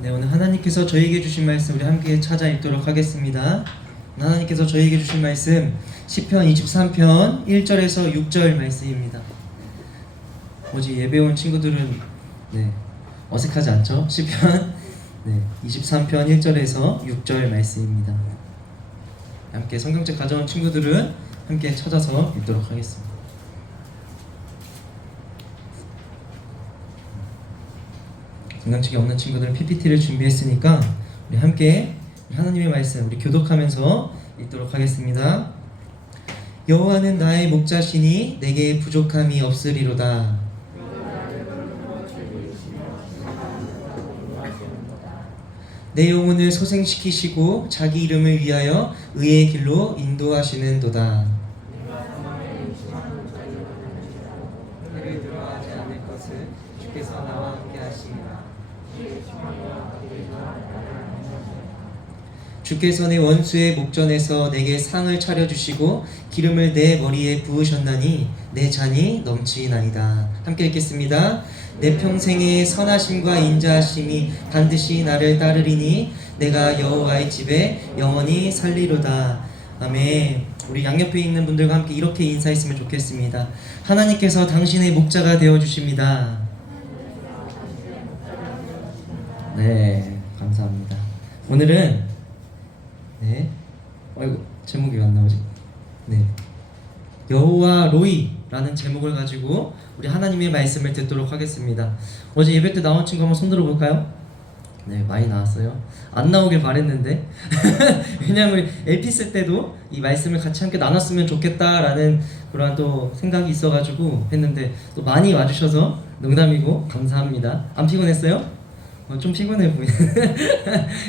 네, 오늘 하나님께서 저희에게 주신 말씀 우리 함께 찾아 읽도록 하겠습니다. 하나님께서 저희에게 주신 말씀 시편 23편 1절에서 6절 말씀입니다. 어제 예배 온 친구들은 어색하지 않죠? 시편 23편 1절에서 6절 말씀입니다. 함께 성경책 가져온 친구들은 함께 찾아서 읽도록 하겠습니다. 성경책이 없는 친구들은 PPT를 준비했으니까 우리 함께 하나님의 말씀 우리 교독하면서 읽도록 하겠습니다. 여호와는 나의 목자시니 내게 부족함이 없으리로다. 내 영혼을 소생시키시고 자기 이름을 위하여 의의 길로 인도하시는도다. 해를 들어하지 않을 것을 주께서 나와 함께 하시니라. 주께서 내 원수의 목전에서 내게 상을 차려주시고 기름을 내 머리에 부으셨나니 내 잔이 넘치나이다. 함께 읽겠습니다. 내 평생의 선하심과 인자하심이 반드시 나를 따르리니 내가 여호와의 집에 영원히 살리로다. 아멘. 우리 양옆에 있는 분들과 함께 이렇게 인사했으면 좋겠습니다. 하나님께서 당신의 목자가 되어주십니다. 네, 감사합니다. 오늘은 제목이 왜 안 나오지? 여호와 로이라는 제목을 가지고 우리 하나님의 말씀을 듣도록 하겠습니다. 어제 예배 때 나온 친구 한번 손 들어볼까요? 네, 많이 나왔어요. 안 나오길 바랬는데 왜냐하면 LP 때도 이 말씀을 같이 함께 나눴으면 좋겠다라는 그런 또 생각이 있어가지고 했는데 또 많이 와주셔서 농담이고 감사합니다. 안 피곤했어요? 좀 피곤해 보이네.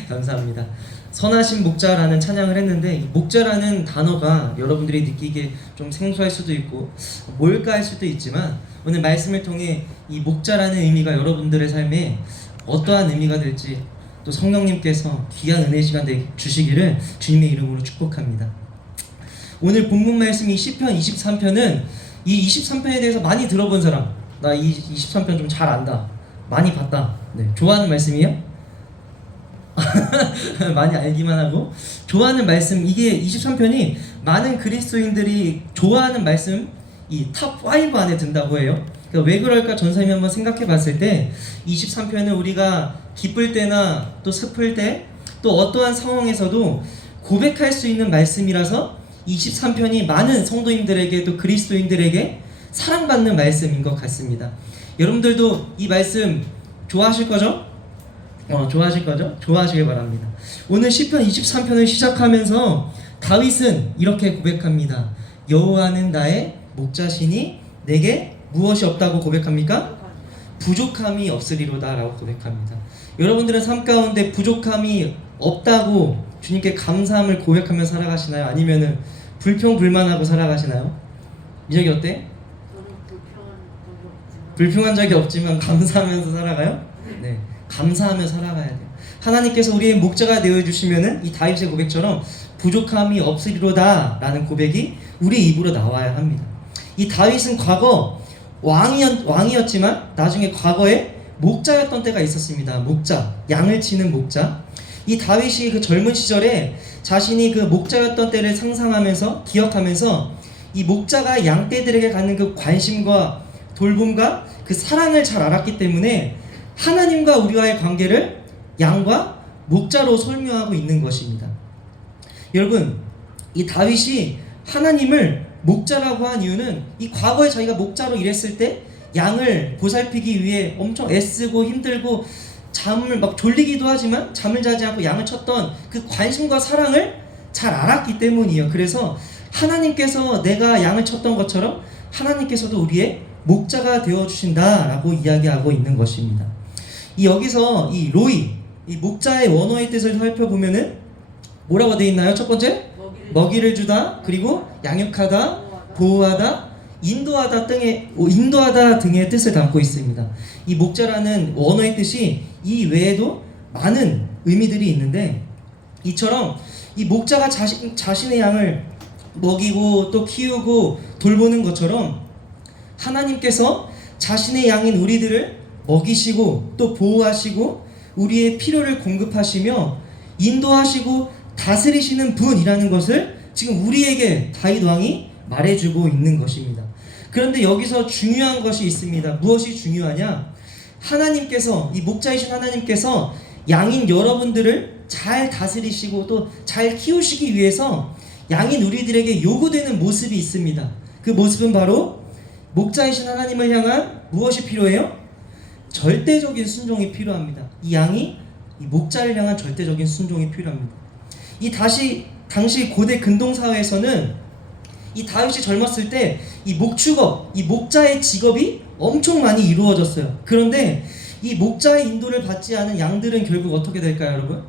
감사합니다. 선하신 목자라는 찬양을 했는데 이 목자라는 단어가 여러분들이 느끼기에 좀 생소할 수도 있고 뭘까 할 수도 있지만 오늘 말씀을 통해 이 목자라는 의미가 여러분들의 삶에 어떠한 의미가 될지 또 성령님께서 귀한 은혜 시간 주시기를 주님의 이름으로 축복합니다. 오늘 본문 말씀 이 시편 23편은 이 23편에 대해서 많이 들어본 사람, 나 이 23편 좀 잘 안다, 많이 봤다, 좋아하는 말씀이에요? 많이 알기만 하고 좋아하는 말씀, 이게 23편이 많은 그리스도인들이 좋아하는 말씀 이 탑 5 안에 든다고 해요. 그러니까 왜 그럴까 전사님이 한번 생각해 봤을 때 23편은 우리가 기쁠 때나 또 슬플 때 또 어떠한 상황에서도 고백할 수 있는 말씀이라서 23편이 많은 성도님들에게 또 그리스도인들에게 사랑받는 말씀인 것 같습니다. 여러분들도 이 말씀 좋아하실 거죠? 좋아하실 거죠? 좋아하시길 바랍니다. 오늘 시편 23편을 시작하면서 다윗은 이렇게 고백합니다. 여호와는 나의 목자시니 내게 무엇이 없다고 고백합니까? 부족함이 없으리로다 라고 고백합니다. 여러분들은 삶 가운데 부족함이 없다고 주님께 감사함을 고백하며 살아가시나요? 아니면은 불평불만하고 살아가시나요? 이적이 어때? 불평한 적이 없지만 감사하면서 살아가요? 네, 감사하며 살아가야 돼요. 하나님께서 우리의 목자가 되어주시면은 이 다윗의 고백처럼 부족함이 없으리로다 라는 고백이 우리 입으로 나와야 합니다. 이 다윗은 과거 왕이었지만 나중에 과거에 목자였던 때가 있었습니다. 목자, 양을 치는 목자. 이 다윗이 그 젊은 시절에 자신이 그 목자였던 때를 상상하면서 기억하면서 이 목자가 양떼들에게 갖는 그 관심과 돌봄과 그 사랑을 잘 알았기 때문에 하나님과 우리와의 관계를 양과 목자로 설명하고 있는 것입니다. 여러분, 이 다윗이 하나님을 목자라고 한 이유는 이 과거에 자기가 목자로 일했을 때 양을 보살피기 위해 엄청 애쓰고 힘들고 잠을 막 졸리기도 하지만 잠을 자지 않고 양을 쳤던 그 관심과 사랑을 잘 알았기 때문이에요. 그래서 하나님께서 내가 양을 쳤던 것처럼 하나님께서도 우리의 목자가 되어주신다라고 이야기하고 있는 것입니다. 여기서 이 로이, 이 목자의 원어의 뜻을 살펴보면은 뭐라고 되어 있나요? 첫 번째, 먹이를 주다, 그리고 양육하다, 보호하다, 인도하다 등의 뜻을 담고 있습니다. 이 목자라는 원어의 뜻이 이 외에도 많은 의미들이 있는데 이처럼 이 목자가 자신의 양을 먹이고 또 키우고 돌보는 것처럼 하나님께서 자신의 양인 우리들을 먹이시고 또 보호하시고 우리의 필요를 공급하시며 인도하시고 다스리시는 분이라는 것을 지금 우리에게 다윗 왕이 말해주고 있는 것입니다. 그런데 여기서 중요한 것이 있습니다. 무엇이 중요하냐? 하나님께서, 이 목자이신 하나님께서 양인 여러분들을 잘 다스리시고 또 잘 키우시기 위해서 양인 우리들에게 요구되는 모습이 있습니다. 그 모습은 바로 목자이신 하나님을 향한 무엇이 필요해요? 절대적인 순종이 필요합니다. 이 양이 이 목자를 향한 절대적인 순종이 필요합니다. 당시 고대 근동 사회에서는 이 다윗이 젊었을 때 이 목축업, 이 목자의 직업이 엄청 많이 이루어졌어요. 그런데 이 목자의 인도를 받지 않은 양들은 결국 어떻게 될까요, 여러분?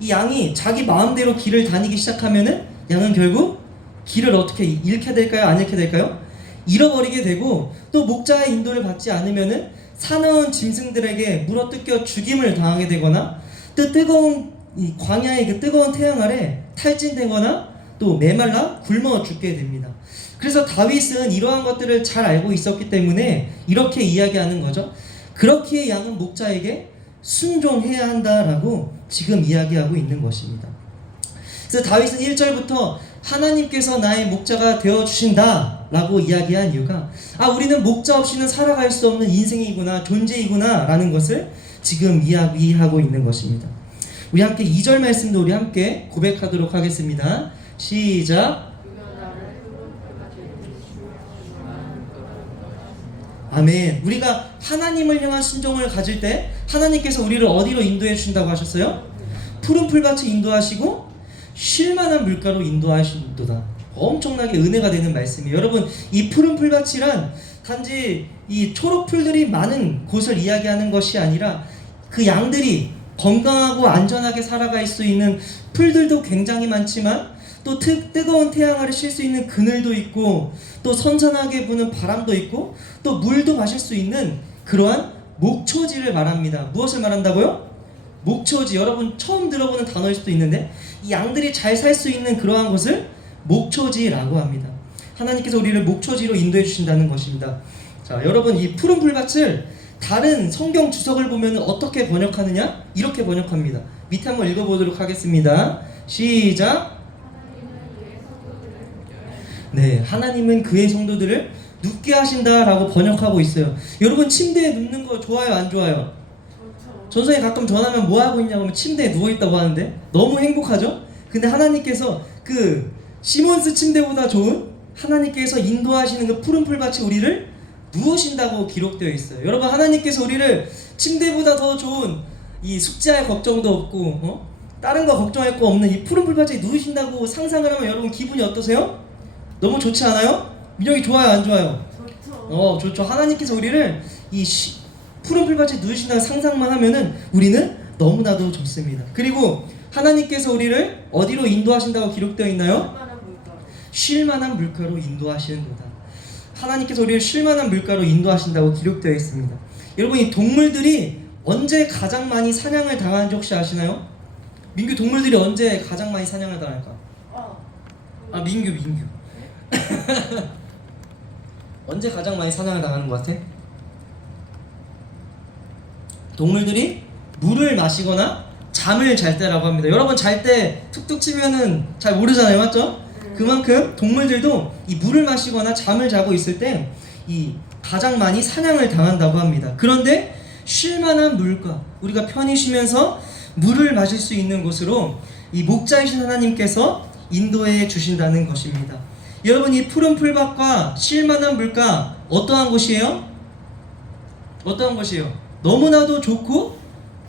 이 양이 자기 마음대로 길을 다니기 시작하면은 양은 결국 길을 어떻게 잃게 될까요? 안 잃게 될까요? 잃어버리게 되고, 또 목자의 인도를 받지 않으면은 사나운 짐승들에게 물어뜯겨 죽임을 당하게 되거나, 또 뜨거운 이 광야의 그 뜨거운 태양 아래 탈진되거나 또 메말라 굶어 죽게 됩니다. 그래서 다윗은 이러한 것들을 잘 알고 있었기 때문에 이렇게 이야기하는 거죠. 그렇기에 양은 목자에게 순종해야 한다라고 지금 이야기하고 있는 것입니다. 그래서 다윗은 1절부터 하나님께서 나의 목자가 되어주신다 라고 이야기한 이유가, 우리는 목자 없이는 살아갈 수 없는 인생이구나, 존재이구나 라는 것을 지금 이야기하고 있는 것입니다. 우리 함께 2절 말씀도 우리 함께 고백하도록 하겠습니다. 시작. 아멘. 우리가 하나님을 향한 순종을 가질 때 하나님께서 우리를 어디로 인도해 주신다고 하셨어요? 푸른 풀밭에 인도하시고 쉴만한 물가로 인도하신도다. 엄청나게 은혜가 되는 말씀이에요. 여러분, 이 푸른 풀밭이란 단지 이 초록 풀들이 많은 곳을 이야기하는 것이 아니라 그 양들이 건강하고 안전하게 살아갈 수 있는 풀들도 굉장히 많지만, 또 뜨거운 태양 아래 쉴 수 있는 그늘도 있고, 또 선선하게 부는 바람도 있고, 또 물도 마실 수 있는 그러한 목초지를 말합니다. 무엇을 말한다고요? 목초지. 여러분 처음 들어보는 단어일 수도 있는데, 이 양들이 잘 살 수 있는 그러한 곳을 목초지라고 합니다. 하나님께서 우리를 목초지로 인도해 주신다는 것입니다. 자, 여러분, 이 푸른 풀밭을 다른 성경 주석을 보면 어떻게 번역하느냐? 이렇게 번역합니다. 밑에 한번 읽어보도록 하겠습니다. 시작. 네, 하나님은 그의 성도들을 눕게 하신다라고 번역하고 있어요. 여러분, 침대에 눕는 거 좋아요, 안 좋아요? 전선이 가끔 전화하면 뭐 하고 있냐고 하면 침대에 누워 있다고 하는데 너무 행복하죠? 근데 하나님께서 그 시몬스 침대보다 좋은, 하나님께서 인도하시는 그 푸른 풀밭에 우리를 누우신다고 기록되어 있어요. 여러분, 하나님께서 우리를 침대보다 더 좋은 이 숙제할 걱정도 없고 다른 거 걱정할 거 없는 이 푸른 풀밭에 누우신다고 상상을 하면 여러분 기분이 어떠세요? 너무 좋지 않아요? 민혁이 좋아요, 안 좋아요? 좋죠. 좋죠. 하나님께서 우리를 이 푸른 풀밭에 누우신다는 상상만 하면은 우리는 너무나도 좋습니다. 그리고 하나님께서 우리를 어디로 인도하신다고 기록되어 있나요? 쉴만한 물가로 인도하시는도다. 하나님께서 우리를 쉴만한 물가로 인도하신다고 기록되어 있습니다. 여러분, 이 동물들이 언제 가장 많이 사냥을 당하는지 혹시 아시나요? 민규, 동물들이 언제 가장 많이 사냥을 당할까? 민규 언제 가장 많이 사냥을 당하는 것 같아? 동물들이 물을 마시거나 잠을 잘 때라고 합니다. 여러분, 잘 때 툭툭 치면은 잘 모르잖아요, 맞죠? 그만큼 동물들도 이 물을 마시거나 잠을 자고 있을 때 이 가장 많이 사냥을 당한다고 합니다. 그런데 쉴만한 물가, 우리가 편히 쉬면서 물을 마실 수 있는 곳으로 이 목자이신 하나님께서 인도해 주신다는 것입니다. 여러분, 이 푸른 풀밭과 쉴만한 물가, 어떠한 곳이에요? 어떠한 곳이에요? 너무나도 좋고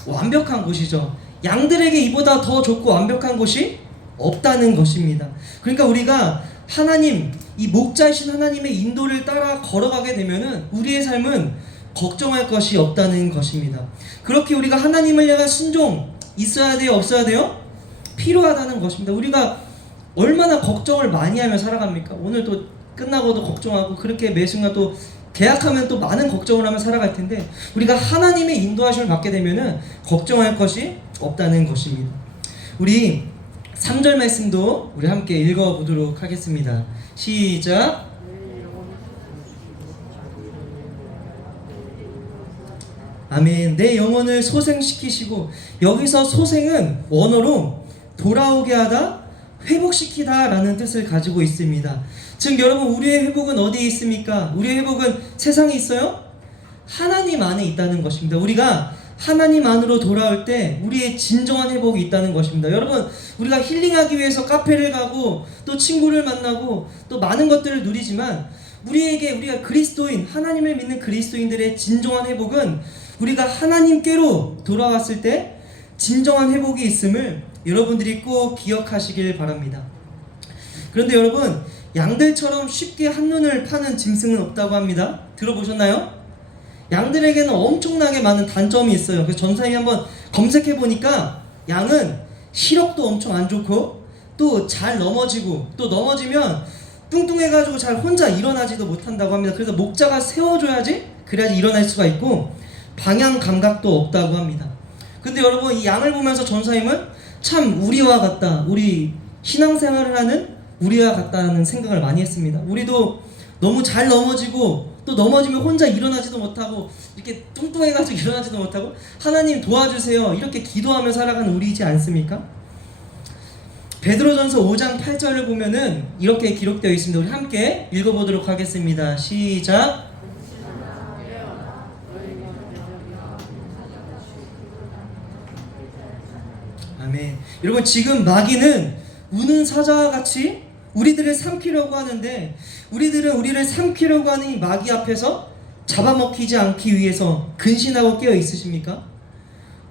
완벽한 곳이죠. 양들에게 이보다 더 좋고 완벽한 곳이 없다는 것입니다. 그러니까 우리가 하나님, 이 목자이신 하나님의 인도를 따라 걸어가게 되면은 우리의 삶은 걱정할 것이 없다는 것입니다. 그렇게 우리가 하나님을 향한 순종 있어야 돼요, 없어야 돼요? 필요하다는 것입니다. 우리가 얼마나 걱정을 많이 하며 살아갑니까? 오늘 또 끝나고도 걱정하고, 그렇게 매 순간 또 계약하면 또 많은 걱정을 하며 살아갈 텐데, 우리가 하나님의 인도하심을 받게 되면은 걱정할 것이 없다는 것입니다. 우리 3절 말씀도 우리 함께 읽어보도록 하겠습니다. 시작. 아멘. 내 영혼을 소생시키시고, 여기서 소생은 원어로 돌아오게 하다, 회복시키다 라는 뜻을 가지고 있습니다. 즉 여러분, 우리의 회복은 어디에 있습니까? 우리의 회복은 세상에 있어요? 하나님 안에 있다는 것입니다. 우리가 하나님 안으로 돌아올 때 우리의 진정한 회복이 있다는 것입니다. 여러분, 우리가 힐링하기 위해서 카페를 가고 또 친구를 만나고 또 많은 것들을 누리지만, 우리가 그리스도인, 하나님을 믿는 그리스도인들의 진정한 회복은 우리가 하나님께로 돌아왔을 때 진정한 회복이 있음을 여러분들이 꼭 기억하시길 바랍니다. 그런데 여러분, 양들처럼 쉽게 한눈을 파는 짐승은 없다고 합니다. 들어보셨나요? 양들에게는 엄청나게 많은 단점이 있어요. 그래서 전사님이 한번 검색해 보니까 양은 시력도 엄청 안 좋고, 또 잘 넘어지고, 또 넘어지면 뚱뚱해가지고 잘 혼자 일어나지도 못한다고 합니다. 그래서 목자가 세워줘야지, 그래야지 일어날 수가 있고, 방향 감각도 없다고 합니다. 근데 여러분, 이 양을 보면서 전사님은 참 우리와 같다, 우리 신앙생활을 하는 우리와 같다는 생각을 많이 했습니다. 우리도 너무 잘 넘어지고, 또 넘어지면 혼자 일어나지도 못하고, 이렇게 뚱뚱해가지고 일어나지도 못하고, 하나님 도와주세요 이렇게 기도하며 살아가는 우리이지 않습니까? 베드로전서 5장 8절을 보면은 이렇게 기록되어 있습니다. 우리 함께 읽어보도록 하겠습니다. 시작. 아멘. 여러분, 지금 마귀는 우는 사자와 같이 우리들을 삼키려고 하는데, 우리들은 우리를 삼키려고 하는 이 마귀 앞에서 잡아먹히지 않기 위해서 근신하고 깨어 있으십니까?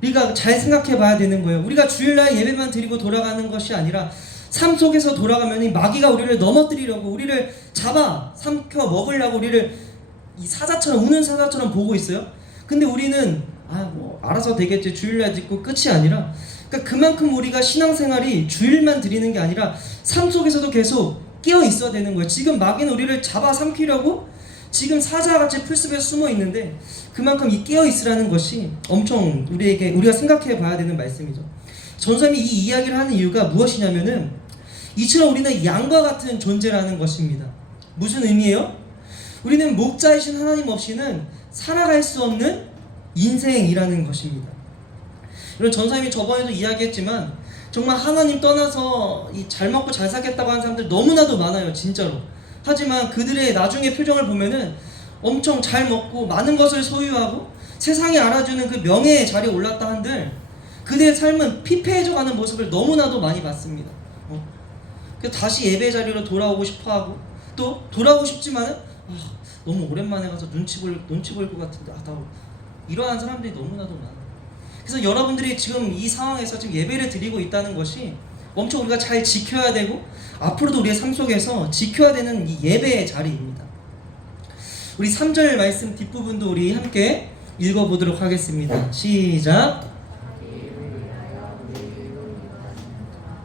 우리가 잘 생각해 봐야 되는 거예요. 우리가 주일날 예배만 드리고 돌아가는 것이 아니라 삶 속에서 돌아가면 이 마귀가 우리를 넘어뜨리려고, 우리를 잡아 삼켜 먹으려고 우리를 이 사자처럼, 우는 사자처럼 보고 있어요. 근데 우리는 알아서 되겠지, 주일날 듣고 끝이 아니라, 그러니까 그만큼 우리가 신앙생활이 주일만 드리는 게 아니라 삶 속에서도 계속 끼어 있어야 되는 거예요. 지금 마귀는 우리를 잡아 삼키려고 지금 사자같이 풀숲에 숨어 있는데, 그만큼 이 끼어 있으라는 것이 엄청 우리가 생각해 봐야 되는 말씀이죠. 전사님이 이 이야기를 하는 이유가 무엇이냐면은, 이처럼 우리는 양과 같은 존재라는 것입니다. 무슨 의미예요? 우리는 목자이신 하나님 없이는 살아갈 수 없는 인생이라는 것입니다. 이런 전사님이 저번에도 이야기했지만, 정말 하나님 떠나서 잘 먹고 잘 살겠다고 하는 사람들 너무나도 많아요, 진짜로. 하지만 그들의 나중의 표정을 보면은 엄청 잘 먹고 많은 것을 소유하고 세상이 알아주는 그 명예의 자리에 올랐다 한들, 그들의 삶은 피폐해져가는 모습을 너무나도 많이 봤습니다. 다시 예배 자리로 돌아오고 싶어하고, 또 돌아오고 싶지만은 너무 오랜만에 가서 눈치 보일 것 같은데, 이러한 사람들이 너무나도 많아요. 그래서 여러분들이 지금 이 상황에서 지금 예배를 드리고 있다는 것이 엄청 우리가 잘 지켜야 되고, 앞으로도 우리의 삶 속에서 지켜야 되는 이 예배의 자리입니다. 우리 3절 말씀 뒷부분도 우리 함께 읽어보도록 하겠습니다. 시작.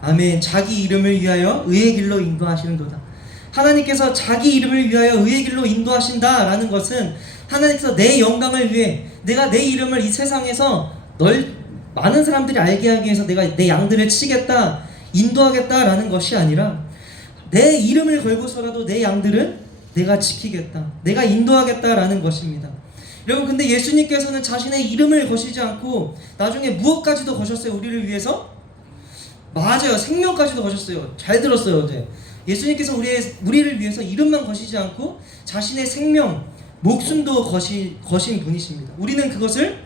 아멘. 자기 이름을 위하여 의의 길로 인도하시는도다. 하나님께서 자기 이름을 위하여 의의 길로 인도하신다라는 것은, 하나님께서 내 영광을 위해, 내가 내 이름을 이 세상에서 많은 사람들이 알게 하기 위해서 내가 내 양들을 치겠다, 인도하겠다라는 것이 아니라, 내 이름을 걸고서라도 내 양들은 내가 지키겠다, 내가 인도하겠다라는 것입니다. 여러분, 근데 예수님께서는 자신의 이름을 거시지 않고 나중에 무엇까지도 거셨어요? 우리를 위해서? 맞아요, 생명까지도 거셨어요. 잘 들었어요, 어제. 예수님께서 우리를 위해서 이름만 거시지 않고 자신의 생명, 목숨도 거신 분이십니다. 우리는 그것을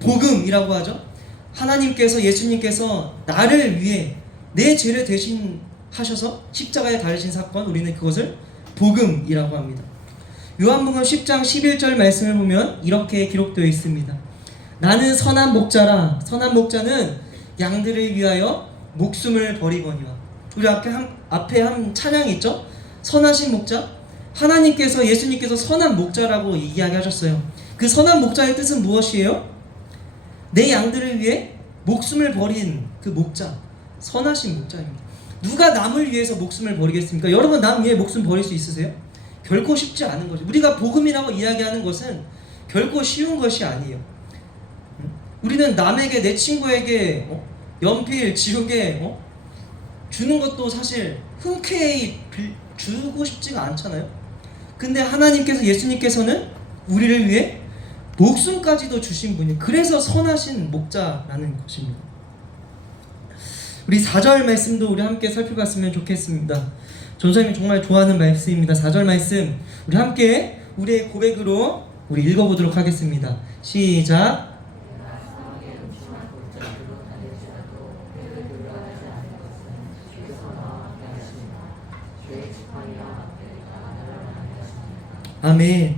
복음이라고 하죠. 하나님께서, 예수님께서 나를 위해 내 죄를 대신하셔서 십자가에 달리신 사건, 우리는 그것을 복음이라고 합니다. 요한복음 10장 11절 말씀을 보면 이렇게 기록되어 있습니다. 나는 선한 목자라. 선한 목자는 양들을 위하여 목숨을 버리거니와. 우리 앞에 한 찬양이 있죠? 선하신 목자. 하나님께서, 예수님께서 선한 목자라고 이야기하셨어요. 그 선한 목자의 뜻은 무엇이에요? 내 양들을 위해 목숨을 버린 그 목자, 선하신 목자입니다. 누가 남을 위해서 목숨을 버리겠습니까? 여러분, 남 위해 목숨 버릴 수 있으세요? 결코 쉽지 않은 거죠. 우리가 복음이라고 이야기하는 것은 결코 쉬운 것이 아니에요. 우리는 남에게, 내 친구에게 연필, 지우개 주는 것도 사실 흔쾌히 주고 싶지가 않잖아요. 근데 하나님께서, 예수님께서는 우리를 위해 목숨까지도 주신 분이, 그래서 선하신 목자라는 것입니다. 우리 4절 말씀도 우리 함께 살펴봤으면 좋겠습니다. 전사님이 정말 좋아하는 말씀입니다. 4절 말씀 우리 함께 우리의 고백으로 우리 읽어보도록 하겠습니다. 시작. 아멘.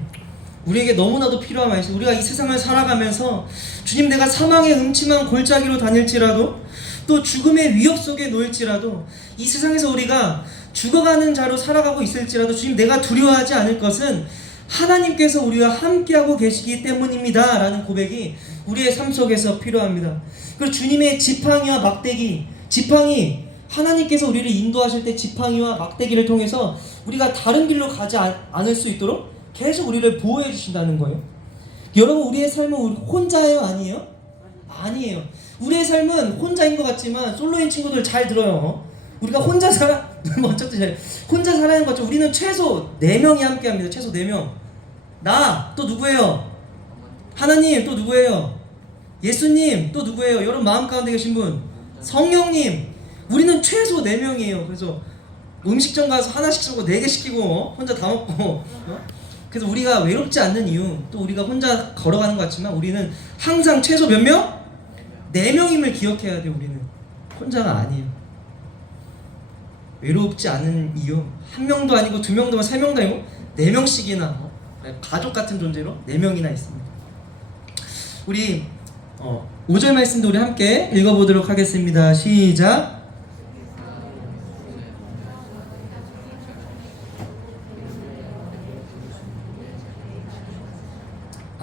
우리에게 너무나도 필요한 말씀. 우리가 이 세상을 살아가면서 주님, 내가 사망의 음침한 골짜기로 다닐지라도, 또 죽음의 위협 속에 놓일지라도, 이 세상에서 우리가 죽어가는 자로 살아가고 있을지라도 주님, 내가 두려워하지 않을 것은 하나님께서 우리와 함께하고 계시기 때문입니다 라는 고백이 우리의 삶 속에서 필요합니다. 그리고 주님의 지팡이와 막대기, 지팡이, 하나님께서 우리를 인도하실 때 지팡이와 막대기를 통해서 우리가 다른 길로 가지 않을 수 있도록 계속 우리를 보호해 주신다는 거예요. 여러분, 우리의 삶은 우리 혼자예요? 아니에요? 아니에요. 우리의 삶은 혼자인 것 같지만, 솔로인 친구들 잘 들어요. 우리가 혼자 혼자 살아는 거죠. 우리는 최소 4명이 함께 합니다. 최소 4명. 나, 또 누구예요? 하나님, 또 누구예요? 예수님, 또 누구예요? 여러분 마음 가운데 계신 분, 성령님. 우리는 최소 4명이에요. 그래서 음식점 가서 하나씩 주고 4개 시키고 혼자 다 먹고, 그래서 우리가 외롭지 않는 이유, 또 우리가 혼자 걸어가는 것 같지만 우리는 항상 최소 몇 명? 4명임을 기억해야 돼요. 우리는 혼자가 아니에요. 외롭지 않은 이유, 1명도 아니고 2명도 아니고 3명도 아니고 4명씩이나 가족 같은 존재로 4명이나 있습니다. 우리 5절 말씀도 우리 함께 읽어보도록 하겠습니다. 시작.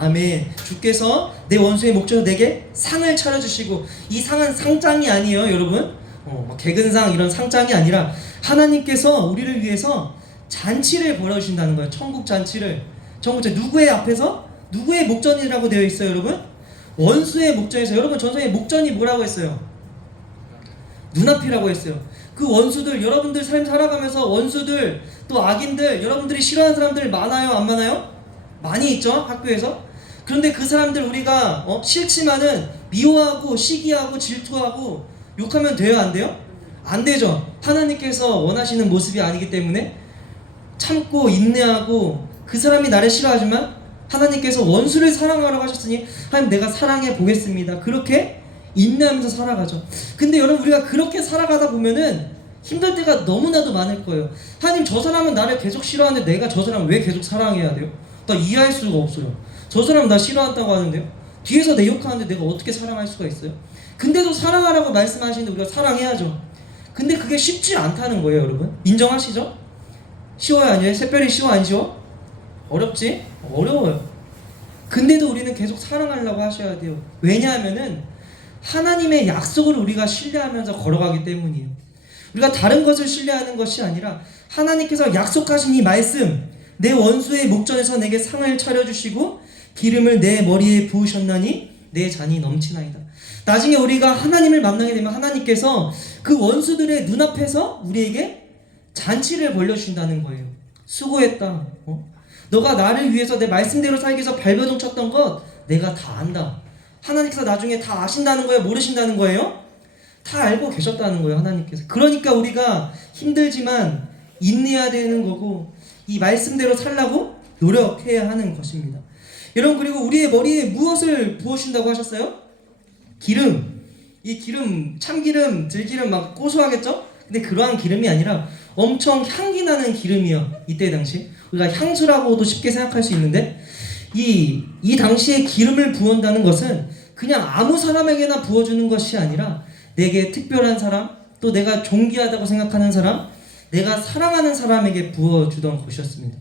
아멘. 주께서 내 원수의 목전에서 내게 상을 차려주시고, 이 상은 상장이 아니에요 여러분. 개근상 이런 상장이 아니라 하나님께서 우리를 위해서 잔치를 벌여주신다는 거예요. 천국 잔치를. 누구의 앞에서? 누구의 목전이라고 되어 있어요 여러분? 원수의 목전에서. 여러분, 전성의 목전이 뭐라고 했어요? 눈앞이라고 했어요. 그 원수들, 여러분들 삶 살아가면서 원수들, 또 악인들, 여러분들이 싫어하는 사람들 많아요? 안 많아요? 많이 있죠, 학교에서. 그런데 그 사람들 우리가 싫지만은 미워하고 시기하고 질투하고 욕하면 돼요? 안 돼요? 안 되죠. 하나님께서 원하시는 모습이 아니기 때문에 참고 인내하고, 그 사람이 나를 싫어하지만 하나님께서 원수를 사랑하라고 하셨으니 하나님 내가 사랑해 보겠습니다. 그렇게 인내하면서 살아가죠. 근데 여러분, 우리가 그렇게 살아가다 보면은 힘들 때가 너무나도 많을 거예요. 하나님, 저 사람은 나를 계속 싫어하는데 내가 저 사람을 왜 계속 사랑해야 돼요? 나 이해할 수가 없어요. 저 사람 나 싫어한다고 하는데요, 뒤에서 내 욕하는데 내가 어떻게 사랑할 수가 있어요? 근데도 사랑하라고 말씀하시는데 우리가 사랑해야죠. 근데 그게 쉽지 않다는 거예요 여러분. 인정하시죠? 쉬워요 아니에요? 새별이 쉬워 안 쉬워? 어렵지? 어려워요. 근데도 우리는 계속 사랑하려고 하셔야 돼요. 왜냐하면은 하나님의 약속을 우리가 신뢰하면서 걸어가기 때문이에요. 우리가 다른 것을 신뢰하는 것이 아니라 하나님께서 약속하신 이 말씀, 내 원수의 목전에서 내게 상을 차려주시고 기름을 내 머리에 부으셨나니 내 잔이 넘치나이다. 나중에 우리가 하나님을 만나게 되면 하나님께서 그 원수들의 눈앞에서 우리에게 잔치를 벌려주신다는 거예요. 수고했다. 너가 나를 위해서 내 말씀대로 살기 위해서 발버둥 쳤던 것 내가 다 안다. 하나님께서 나중에 다 아신다는 거예요? 모르신다는 거예요? 다 알고 계셨다는 거예요 하나님께서. 그러니까 우리가 힘들지만 인내해야 되는 거고, 이 말씀대로 살라고 노력해야 하는 것입니다. 여러분, 그리고 우리의 머리에 무엇을 부어준다고 하셨어요? 기름. 이 기름, 참기름, 들기름 막 고소하겠죠? 근데 그러한 기름이 아니라 엄청 향기 나는 기름이요. 이때 당시 우리가 향수라고도 쉽게 생각할 수 있는데, 이 당시에 기름을 부은다는 것은 그냥 아무 사람에게나 부어주는 것이 아니라 내게 특별한 사람, 또 내가 존귀하다고 생각하는 사람, 내가 사랑하는 사람에게 부어주던 것이었습니다.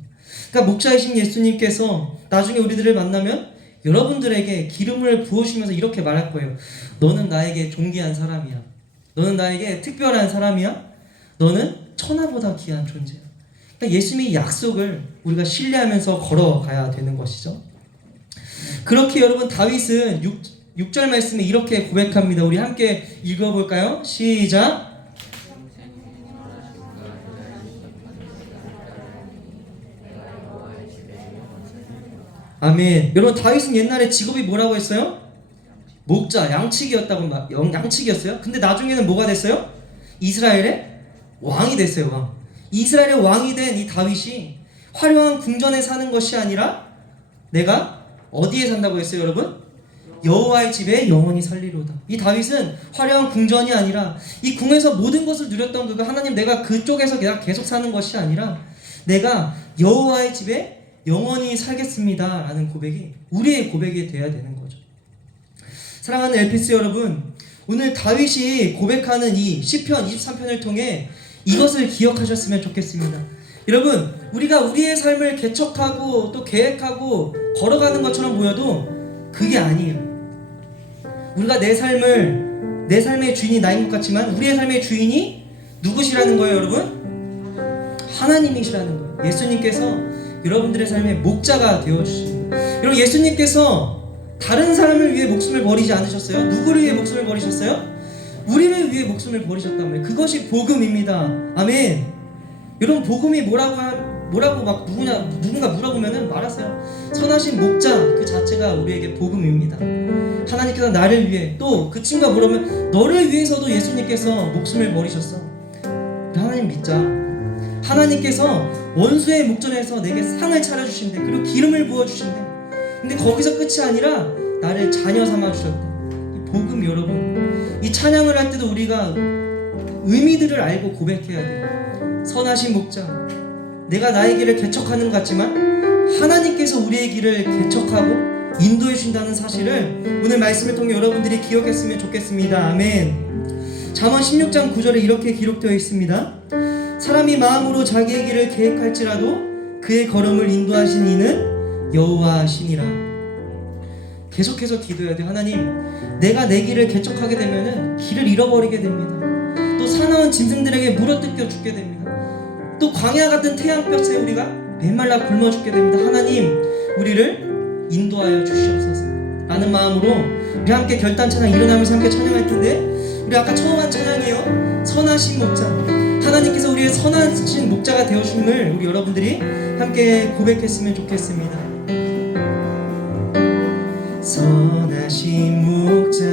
그러니까 목자이신 예수님께서 나중에 우리들을 만나면 여러분들에게 기름을 부으시면서 이렇게 말할 거예요. 너는 나에게 존귀한 사람이야. 너는 나에게 특별한 사람이야. 너는 천하보다 귀한 존재야. 그러니까 예수님의 약속을 우리가 신뢰하면서 걸어가야 되는 것이죠. 그렇게 여러분, 다윗은 6절 말씀에 이렇게 고백합니다. 우리 함께 읽어볼까요? 시작. 아멘. 여러분, 다윗은 옛날에 직업이 뭐라고 했어요? 목자, 양치기였어요. 근데 나중에는 뭐가 됐어요? 이스라엘의 왕이 됐어요. 왕. 이스라엘의 왕이 된 이 다윗이 화려한 궁전에 사는 것이 아니라 내가 어디에 산다고 했어요, 여러분? 여호와의 집에 영원히 살리로다. 이 다윗은 화려한 궁전이 아니라 이 궁에서 모든 것을 누렸던 그가 하나님, 내가 그쪽에서 계속 사는 것이 아니라 내가 여호와의 집에 영원히 살겠습니다 라는 고백이 우리의 고백이 돼야 되는 거죠. 사랑하는 엘피스 여러분, 오늘 다윗이 고백하는 이 시편 23편을 통해 이것을 기억하셨으면 좋겠습니다. 여러분, 우리가 우리의 삶을 개척하고 또 계획하고 걸어가는 것처럼 보여도 그게 아니에요. 우리가 내 삶의 주인이 나인 것 같지만 우리의 삶의 주인이 누구시라는 거예요, 여러분? 하나님이시라는 거예요. 예수님께서 여러분들의 삶의 목자가 되어주십니다. 여러분, 예수님께서 다른 사람을 위해 목숨을 버리지 않으셨어요? 누구를 위해 목숨을 버리셨어요? 우리를 위해 목숨을 버리셨단 말이에요. 그것이 복음입니다. 아멘. 여러분, 복음이 뭐라고 막 누군가 물어보면은 말하세요. 선하신 목자 그 자체가 우리에게 복음입니다. 하나님께서 나를 위해, 또 그 친구가 물으면 너를 위해서도 예수님께서 목숨을 버리셨어. 하나님 믿자. 하나님께서 원수의 목전에서 내게 상을 차려주신대. 그리고 기름을 부어주신대. 근데 거기서 끝이 아니라 나를 자녀 삼아주셨대. 이 복음, 여러분, 이 찬양을 할 때도 우리가 의미들을 알고 고백해야 돼요. 선하신 목자, 내가 나의 길을 개척하는 것 같지만 하나님께서 우리의 길을 개척하고 인도해 주신다는 사실을 오늘 말씀을 통해 여러분들이 기억했으면 좋겠습니다. 아멘. 잠언 16장 9절에 이렇게 기록되어 있습니다. 사람이 마음으로 자기의 길을 계획할지라도 그의 걸음을 인도하신 이는 여호와시니라. 계속해서 기도해야 돼요. 하나님, 내가 내 길을 개척하게 되면은 길을 잃어버리게 됩니다. 또 사나운 짐승들에게 물어뜯겨 죽게 됩니다. 또 광야 같은 태양볕에 우리가 메말라 굶어 죽게 됩니다. 하나님, 우리를 인도하여 주시옵소서 라는 마음으로 우리 함께 결단 찬양 일어나면서 함께 찬양할 텐데, 우리 아까 처음 한 찬양이요, 선하신 목자, 하나님께서 우리의 선하신 목자가 되어주심을 우리 여러분들이 함께 고백했으면 좋겠습니다. 선하신 목자,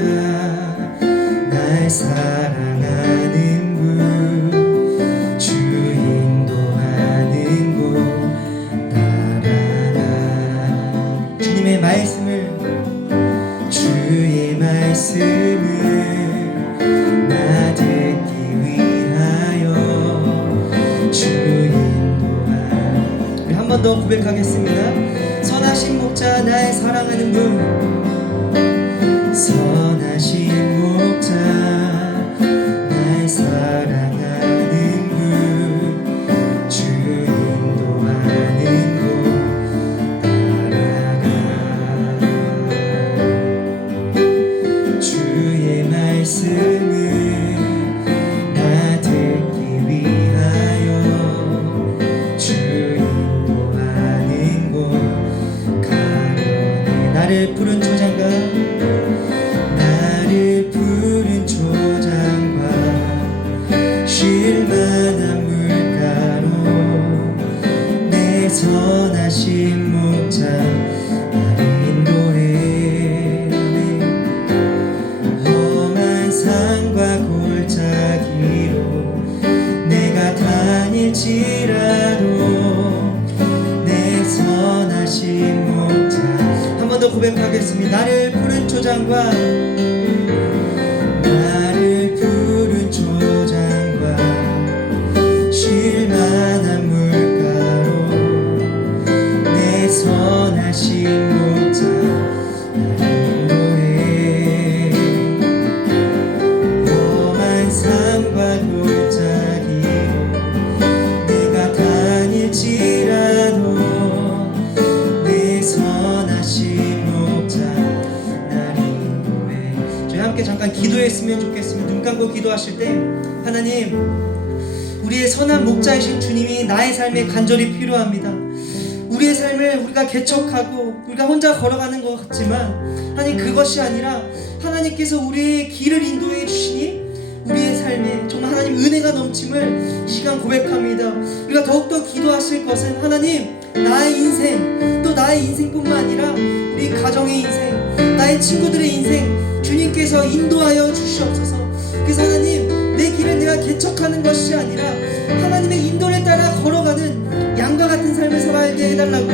날 사랑하는 분, 주 인도하는 곳 따라가. 주님의 말씀을 나 듣기 위하여 주 인도하는. 우리 한 번 더 고백하겠습니다. 선하신 목자, 날 사랑하는 분, 선하신 목자, 날 사랑하는 분, 주 인도하는 곳 따라가. 주의 말씀을 나 듣기 위하여 주 인도하는 곳 가려네. 나를 푸른 초장과 쉴만한 물가로 내 선하신 목자 날 인도해. 험한 산과 골짜기로 내가 다닐지라도 내 선하신 목자. 한 번 더 고백하겠습니다. 나를 푸른 초장과 쉴만한 물가로 내 선하신 목자 날 인도해. 험한 산과 골짜기로 내가 다닐지라도 내 선하신 목자 날 인도해. 저희 함께 잠깐 기도했으면 좋겠습니다. 눈 감고 기도하실 때, 하나님, 우리의 선한 목자이신 주님이 나의 삶에 간절히 필요합니다. 우리의 삶을 우리가 개척하고 우리가 혼자 걸어가는 것 같지만, 아니, 그것이 아니라 하나님께서 우리의 길을 인도해 주시니 우리의 삶에 정말 하나님 은혜가 넘침을 이 시간 고백합니다. 우리가 더욱더 기도하실 것은, 하나님, 나의 인생, 또 나의 인생뿐만 아니라 우리 가정의 인생, 나의 친구들의 인생 주님께서 인도하여 주시옵소서. 그래서 하나님, 내 길을 내가 개척하는 것이 아니라 하나님의 인도를 따라 걸어가는 양과 같은 삶을 살게 해달라고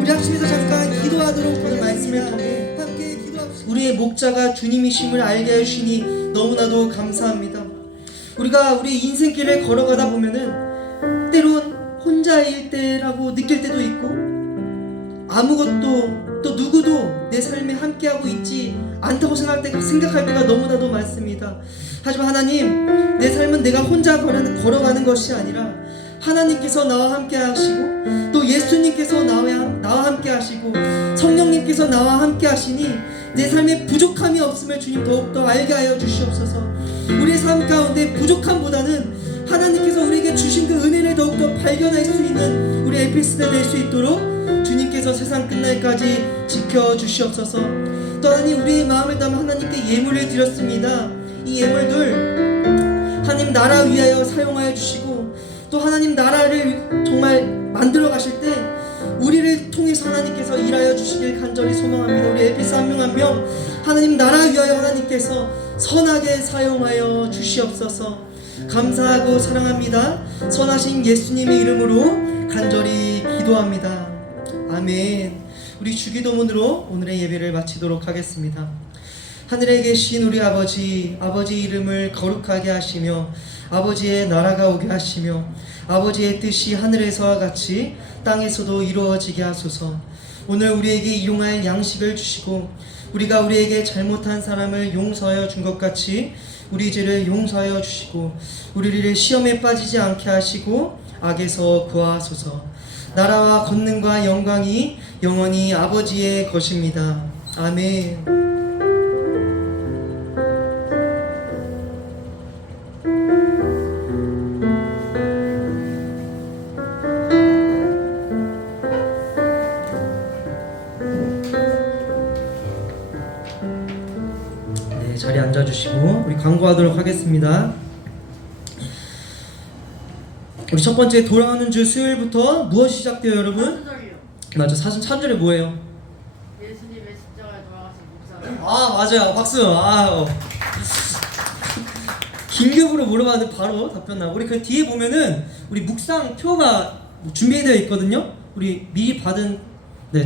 우리 합심해서 잠깐 기도하도록 하는 말씀을 통해 함께 기도합시다. 우리의 목자가 주님이심을 알게 해주시니 너무나도 감사합니다. 우리가 우리 인생길을 걸어가다 보면은 때론 혼자일 때라고 느낄 때도 있고, 아무것도 또 누구도 내 삶에 함께하고 있지 않다고 생각할 때가 너무나도 많습니다. 하지만 하나님, 내 삶은 내가 혼자 걸어가는 것이 아니라 하나님께서 나와 함께 하시고, 또 예수님께서 나와 함께 하시고, 성령님께서 나와 함께 하시니 내 삶에 부족함이 없음을 주님 더욱더 알게 하여 주시옵소서. 우리의 삶 가운데 부족함보다는 하나님께서 우리에게 주신 그 은혜를 더욱더 발견할 수 있는 우리 에피스가 될 수 있도록 주님께서 세상 끝날까지 지켜주시옵소서. 또 하나님, 우리의 마음을 담아 하나님께 예물을 드렸습니다. 이 예물들 하나님 나라 위하여 사용하여 주시고, 또 하나님 나라를 정말 만들어 가실 때 우리를 통해서 하나님께서 일하여 주시길 간절히 소망합니다. 우리 에피스 한 명 한 명 하나님 나라 위하여 하나님께서 선하게 사용하여 주시옵소서. 감사하고 사랑합니다. 선하신 예수님의 이름으로 간절히 기도합니다. 아멘. 우리 주기도문으로 오늘의 예배를 마치도록 하겠습니다. 하늘에 계신 우리 아버지, 아버지 이름을 거룩하게 하시며 아버지의 나라가 오게 하시며 아버지의 뜻이 하늘에서와 같이 땅에서도 이루어지게 하소서. 오늘 우리에게 일용할 양식을 주시고, 우리가 우리에게 잘못한 사람을 용서하여 준 것 같이 우리 죄를 용서하여 주시고, 우리를 시험에 빠지지 않게 하시고 악에서 구하소서. 나라와 권능과 영광이 영원히 아버지의 것입니다. 아멘. 자리에 앉아주시고 우리 광고하도록 하겠습니다. 우리 첫 번째 돌아오는 주 수요일부터 무엇이 시작돼요, 여러분? 사순절이요. 맞아, 사순절이 뭐예요? 예수님의 십자가에 돌아가신 목사. 아, 맞아요. 박수. 긴급으로 물어봤는데 바로 답변 나오고, 우리 그 뒤에 보면은 우리 묵상 표가 준비되어 있거든요. 우리 미리 받은,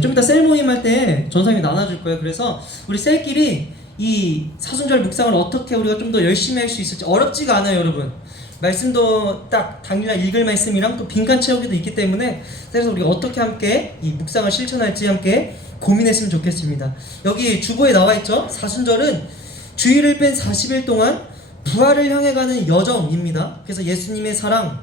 좀 이따 셀 모임 할 때 전사님이 나눠줄 거예요. 그래서 우리 셀끼리 이 사순절 묵상을 어떻게 우리가 좀 더 열심히 할 수 있을지, 어렵지가 않아요, 여러분. 말씀도 딱 당일날 읽을 말씀이랑 또 빈칸 채우기도 있기 때문에, 그래서 우리가 어떻게 함께 이 묵상을 실천할지 함께 고민했으면 좋겠습니다. 여기 주보에 나와 있죠. 사순절은 주일을 뺀 40일 동안 부활을 향해 가는 여정입니다. 그래서 예수님의 사랑,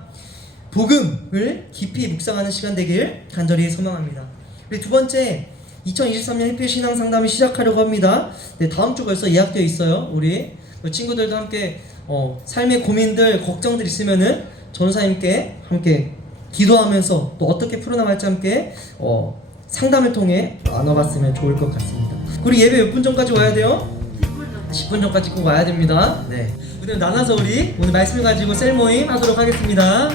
복음을 깊이 묵상하는 시간 되길 간절히 소망합니다. 그리고 두 번째, 2023년 해피 신앙 상담을 시작하려고 합니다. 다음 주 벌써 예약되어 있어요. 우리 친구들도 함께 삶의 고민들, 걱정들 있으면은 전사님께 함께 기도하면서 또 어떻게 풀어나갈지 함께 상담을 통해 나눠봤으면 좋을 것 같습니다. 우리 예배 몇 분 전까지 와야 돼요? 10분 전까지 꼭 와야 됩니다. 네. 오늘 나눠서 우리 오늘 말씀을 가지고 셀 모임 하도록 하겠습니다.